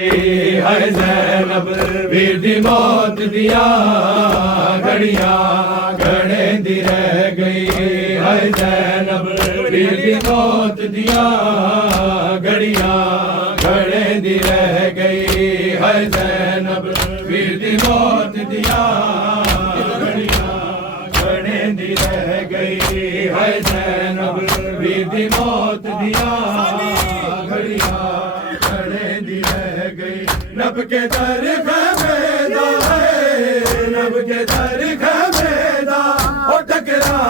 है ज़ैनब वीर दी मौत दिया घड़ियां घड़े दी रह गई। है ज़ैनब वीर दी मौत दिया घड़ियां घड़े दी रह गई। है ज़ैनब वीर दी मौत दिया घड़ियां घड़े दी रह गई। है ज़ैनब वीर दी मौत दिया घड़ियां नब के दर खमेदा है, नब के दर खमेदा ओ टकरा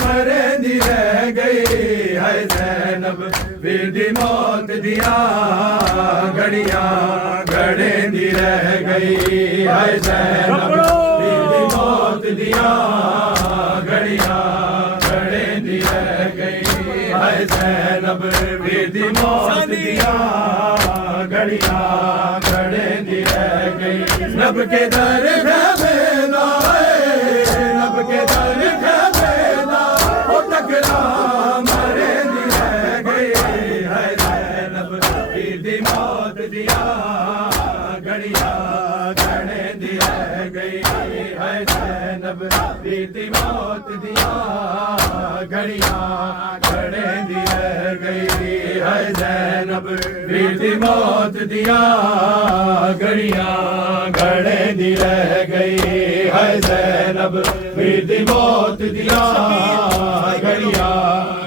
मरे दी रह गई। है ज़ैनब वीर दी मौत दिया घड़ियां घड़े दी रह गई। है ज़ैनब वीर दी मौत दिया घड़ियां घड़े दी रह गई। है ज़ैनब वीर दी मौत दिया घड़ियां घड़े दी रह गई। नब के दर खमेदा है, नब के दर खमेदा ओ टकरा मरे दी रह गई। है ज़ैनब वीर दी मौत दिया घड़ियां घड़े दी रह गई। है ज़ैनब वीर दी मौत दिया घड़ियां घड़े दी रह गई। है ज़ैनब वीर दी मौत दिया घड़ियां घड़े दी रह गई। है ज़ैनब वीर दी मौत दिया घड़ियां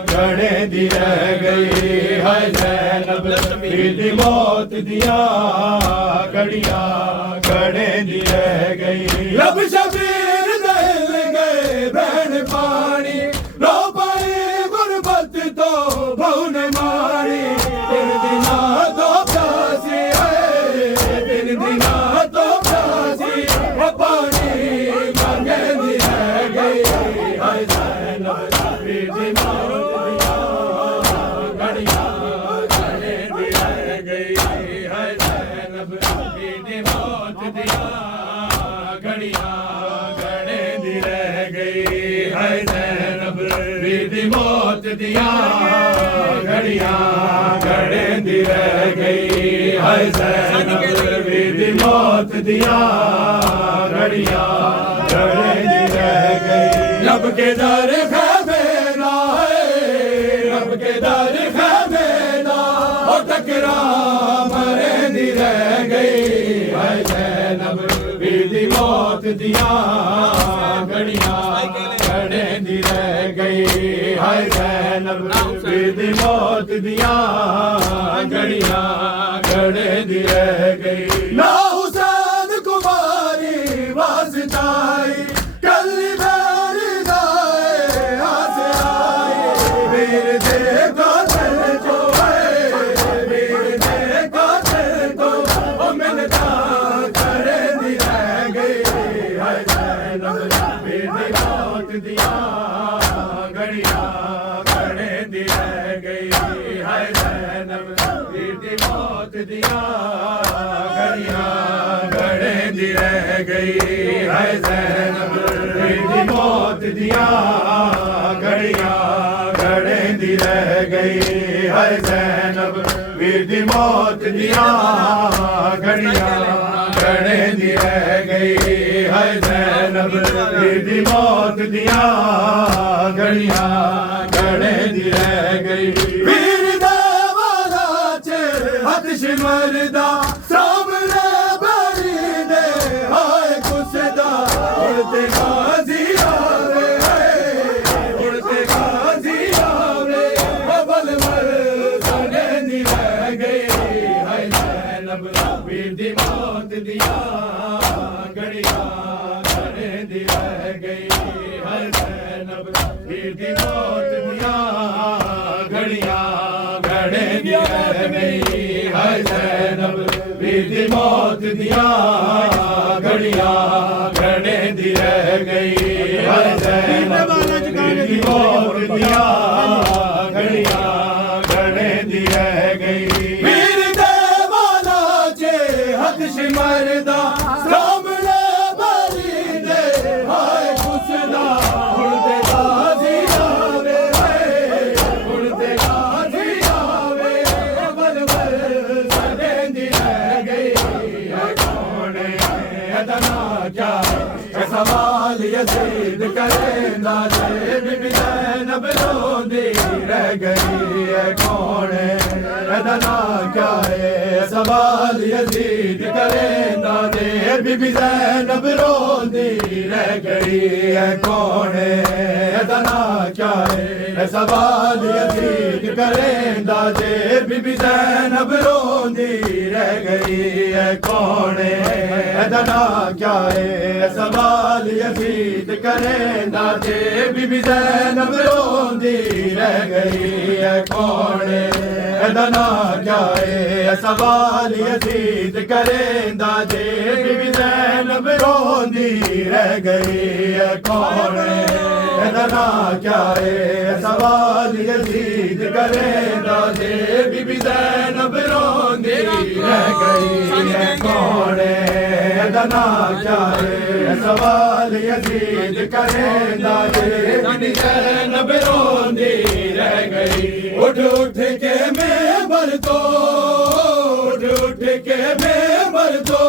घड़े दी रह गई। है ज़ैनब वीर दी मौत दिया घड़ियां घड़े दी रह गई। लब शबीर दिल गए बहन पानी रो पाए गुरबत तो बहु ने मारी। तीन दिना तो प्यासी है, तीन दिना तो प्यासी वो पानी मांगे दी रह गई। है ज़ैनब वीर दी मौत दिया घड़ियां घड़े दी रह गई। है ज़ैनब वीर दी मौत दिया घड़ियां घड़े दी रह गई। है ज़ैनब वीर दी मौत दिया घड़ियां घड़े दी रह गई। है ज़ैनब वीर दी मौत दिया घड़ियां घड़े दी रह गई। नब के दर खमेदा है, नब के दर खमेदा ओ टकरा मरे दी रह गई। है ज़ैनब वीर दी मौत दिया घड़ियां घड़े दी रह गई। है ज़ैनब वीर दी मौत दिया घड़ियां घड़े दी रह गई। ना हुसैन कुमारी वास्ताई कल्ली मेरी दाए हाथ आई। वीर देखो दिल को है, वीर देखो दिल को ओ मिलता करे दी रह गई। है ज़ैनब वीर दी मौत दिया घड़ियां घड़े दी रह गई। है ज़ैनब वीर दी मौत दिया घड़ियां घड़े दी रह गई। है ज़ैनब वीर दी मौत दिया घड़ियां घड़े दी रह गई। है ज़ैनब वीर दी मौत दिया घड़ियां घड़े दी रह गई। है ज़ैनब वीर दी मौत दिया घड़ियां घड़े दी रह गई। वीर देवाला चे हथ शिमरदा सामने बरी दे हाय कुसदा उड़ते गाजी आवे, उड़ते गाजी आवे बल मर घड़े दी रह गई। है ज़ैनब वीर दी मौत दिया घड़ियां घड़े दी रह गई। है ज़ैनब वीर दी मौत दिया घड़ियां घड़े दी रह गई। है ज़ैनब वीर दी मौत दिया घड़ियां घड़े दी रह गई। है ज़ैनब वीर दी मौत दिया घड़ियां घड़े दी रह गई। वीर देवाला चे हथ शिमरदा सामने बरी दे हाय कुसदा उड़ते गाजी आवे, उड़ते गाजी आवे बल बल सदे दी रह गई। एदना क्या है सवाल यजीद करेंदा जे बीबी ज़ैनब रोंदी रह गई है कौन है एदना क्या है सवाल यजीद करेंदा जे बीबी ज़ैनब रोंदी रह गई है कौन है एदना क्या है सवाल यजीद करेंदा जे बीबी ज़ैनब रोंदी रह गई है कौन है एदना क्या है सवाल यजीद करेंदा जे बीबी ज़ैनब रोंदी रह गई है कौन है एदना क्या है सवाल यजीद करेंदा जे बीबी ज़ैनब रोंदी रह गई है कौन है एदना क्या है सवाल यजीद करेंदा जे बीबी ज़ैनब रोंदी रह गई है कौन है एदना क्या है सवाल यजीद करेंदा जे बीबी ज़ैनब रोंदी रह गई उठ उठ के मैं भर दो उठ के मैं भर दो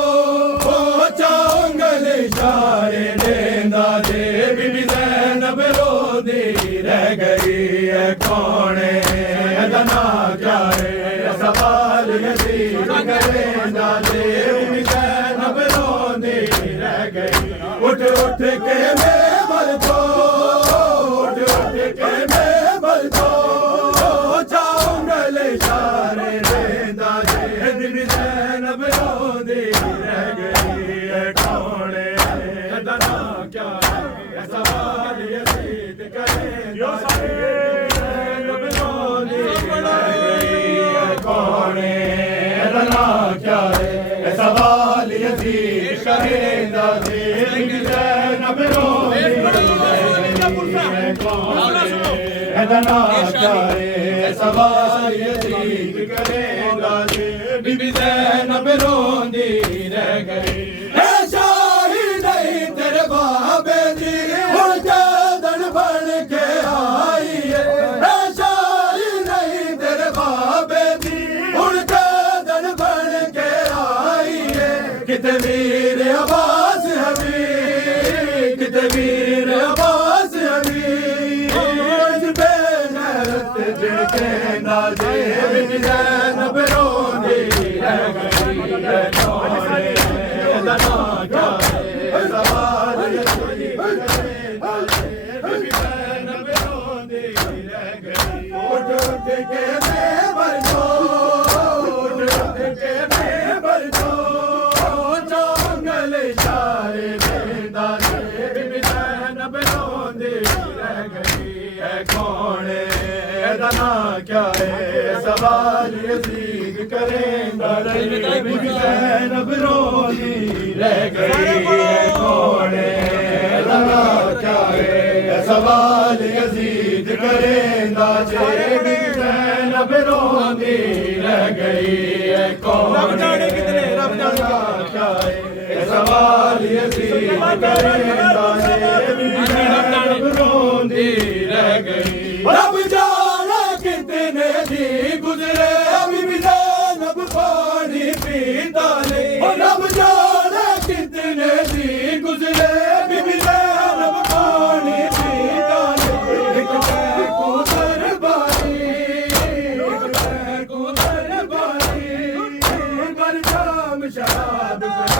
चांगल इशारे देंदा जे बीबी ज़ैनब रोंदी रह गई है कौन है एदना क्या है सवाल यजीद करेंदा जे बीबी ज़ैनब रोंदी रह गई उठ के मैं भर दो उठ के मैं भर दो चांगल इशारे देंदा जे बीबी ज़ैनब रोंदी रह गई है कौन है एदना क्या है सवाल यजीद करेंदा जे ज़ैनब रोंदी रह गई है कौन है एदना क्या है सवाल यजीद करेंदा जे बीबी ज़ैनब रोंदी रह गई है कौन है एदना क्या है सवाल यजीद करेंदा जे बीबी ज़ैनब रोंदी रह गई है शाही नहीं तेरे बाबे दी हुण कैदन बन के आई है शाही नहीं तेरे बाबे दी हुण कैदन बन के आई है किते वीर अब्बास हबी किते वीर अब्बास हबी कहना जे बीबी ज़ैनब रोंदी रह गई है कौन है एदना क्या है सवाल यजीद करेंदा जे बीबी ज़ैनब रोंदी रह गई उठ के मैं भर दो उठ के मैं भर दो चांगल इशारे देंदा जे बीबी ज़ैनब रोंदी रह गई है कौन है एदना क्या है सवाल यजीद करेंदा जे बीबी ज़ैनब रोंदी रह गई है कौन है एदना क्या है सवाल यजीद करेंदा जे बीबी ज़ैनब रोंदी रह गई है कौन है एदना क्या है सवाल यजीद करेंदा जे बीबी ज़ैनब रोंदी रह गई रब जाने कितने दी गुजरे बीबी ज़ैनब पानी पीता नहीं रब जाने कितने दी गुजरे बीबी ज़ैनब पानी पीता नहीं एक पैर को दरबारी एक पैर को दरबारी पर शाम शराब